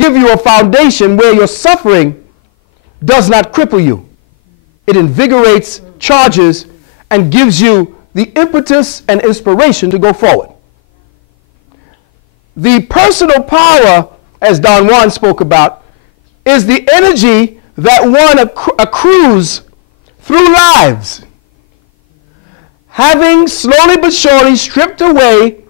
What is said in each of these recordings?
give you a foundation where your suffering does not cripple you. It invigorates, charges, and gives you the impetus and inspiration to go forward. The personal power, as Don Juan spoke about, is the energy that one accrues through lives, having slowly but surely stripped away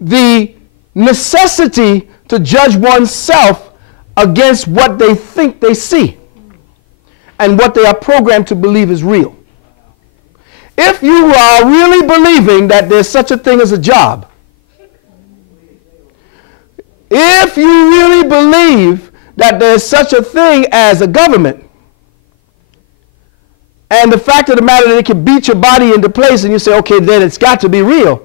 the necessity to judge oneself against what they think they see and what they are programmed to believe is real. If you are really believing that there's such a thing as a job, if you really believe that there's such a thing as a government, and the fact of the matter that it can beat your body into place and you say, okay, then it's got to be real,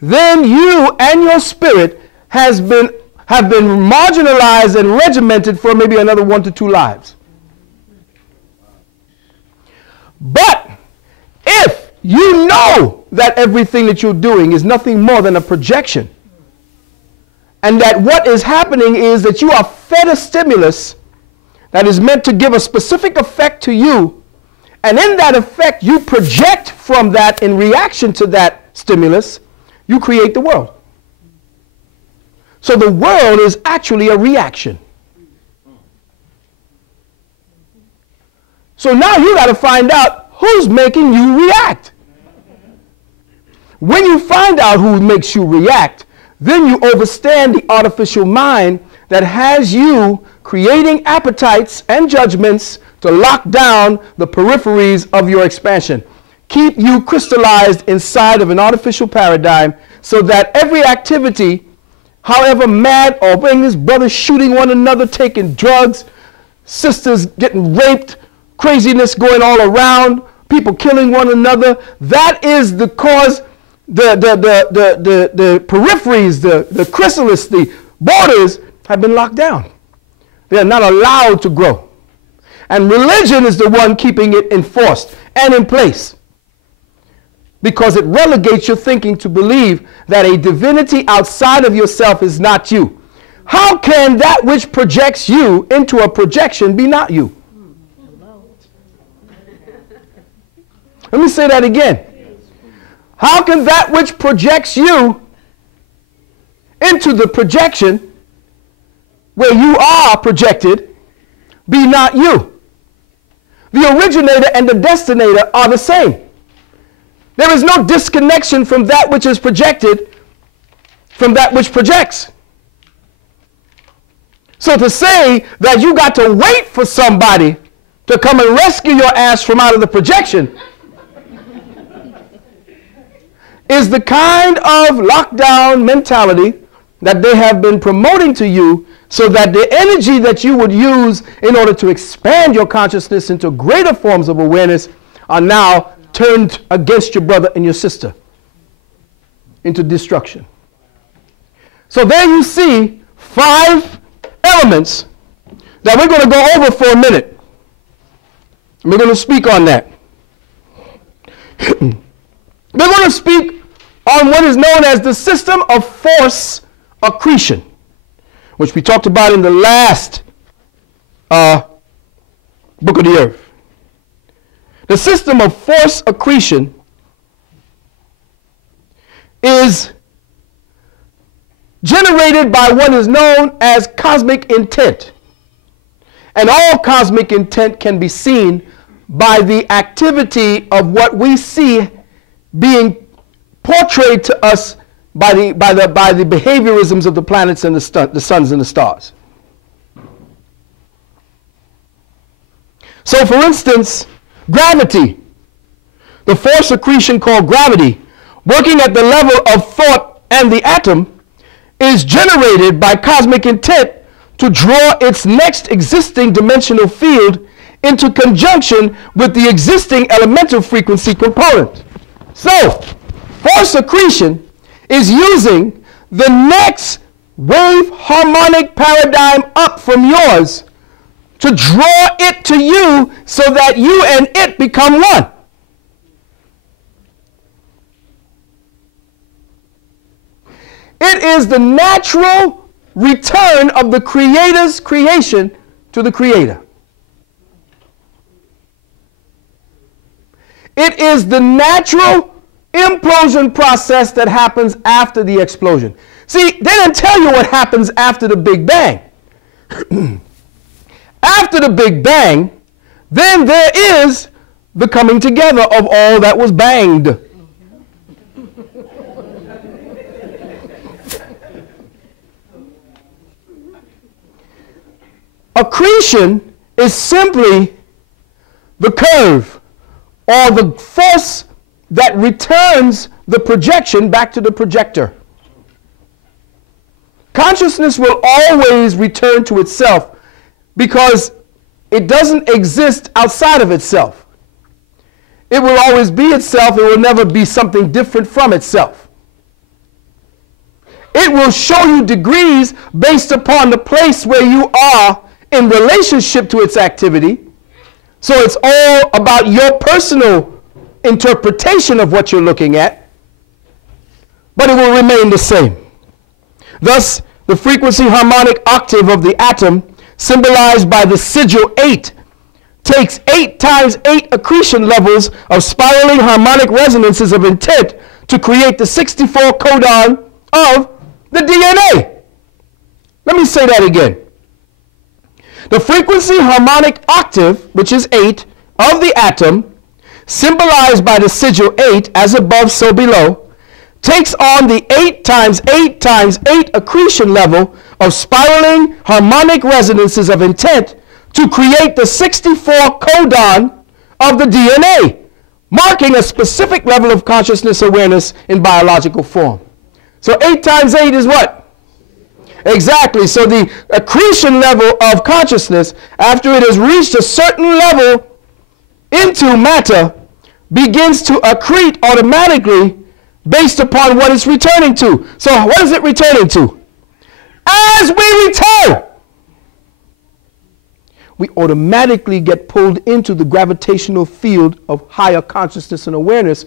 then you and your spirit have been marginalized and regimented for maybe another 1 to 2 lives. But if you know that everything that you're doing is nothing more than a projection, and that what is happening is that you are fed a stimulus that is meant to give a specific effect to you, and in that effect you project from that in reaction to that stimulus, you create the world. So the world is actually a reaction. So now you got to find out who's making you react. When you find out who makes you react, then you overstand the artificial mind that has you creating appetites and judgments to lock down the peripheries of your expansion. Keep you crystallized inside of an artificial paradigm so that every activity, however mad, or brothers shooting one another, taking drugs, sisters getting raped, craziness going all around, people killing one another, that is the cause. The peripheries, the chrysalis, the borders have been locked down. They are not allowed to grow. And religion is the one keeping it enforced and in place, because it relegates your thinking to believe that a divinity outside of yourself is not you. How can that which projects you into a projection be not you? Let me say that again. How can that which projects you into the projection where you are projected be not you? The originator and the destinator are the same. There is no disconnection from that which is projected from that which projects. So to say that you got to wait for somebody to come and rescue your ass from out of the projection is the kind of lockdown mentality that they have been promoting to you, so that the energy that you would use in order to expand your consciousness into greater forms of awareness are now turned against your brother and your sister into destruction. So there you see 5 elements that we're going to go over for a minute. We're going to speak on that. We're going to speak on what is known as the system of force accretion, which we talked about in the last book of the earth. The system of force accretion is generated by what is known as cosmic intent. And all cosmic intent can be seen by the activity of what we see being portrayed to us by the behaviorisms of the planets and the suns and the stars. So for instance, gravity, the force accretion called gravity, working at the level of thought and the atom, is generated by cosmic intent to draw its next existing dimensional field into conjunction with the existing elemental frequency component. So, force accretion is using the next wave harmonic paradigm up from yours to draw it to you so that you and it become one. It is the natural return of the Creator's creation to the Creator. It is the natural implosion process that happens after the explosion. See, they didn't tell you what happens after the Big Bang. After the Big Bang, then there is the coming together of all that was banged. Accretion is simply the curve or the force that returns the projection back to the projector. Consciousness will always return to itself because it doesn't exist outside of itself. It will always be itself. It will never be something different from itself. It will show you degrees based upon the place where you are in relationship to its activity. So it's all about your personal interpretation of what you're looking at, but it will remain the same. Thus, the frequency harmonic octave of the atom, symbolized by the sigil 8, takes 8 times 8 accretion levels of spiraling harmonic resonances of intent to create the 64 codon of the DNA. Let me say that again. The frequency harmonic octave, which is 8, of the atom, symbolized by the sigil 8, as above so below, takes on the 8 times 8 times 8 accretion level of spiraling harmonic resonances of intent to create the 64 codon of the DNA, marking a specific level of consciousness awareness in biological form. So 8 times 8 is what? Exactly. So the accretion level of consciousness, after it has reached a certain level into matter, begins to accrete automatically based upon what it's returning to. So what is it returning to? As we return, we automatically get pulled into the gravitational field of higher consciousness and awareness.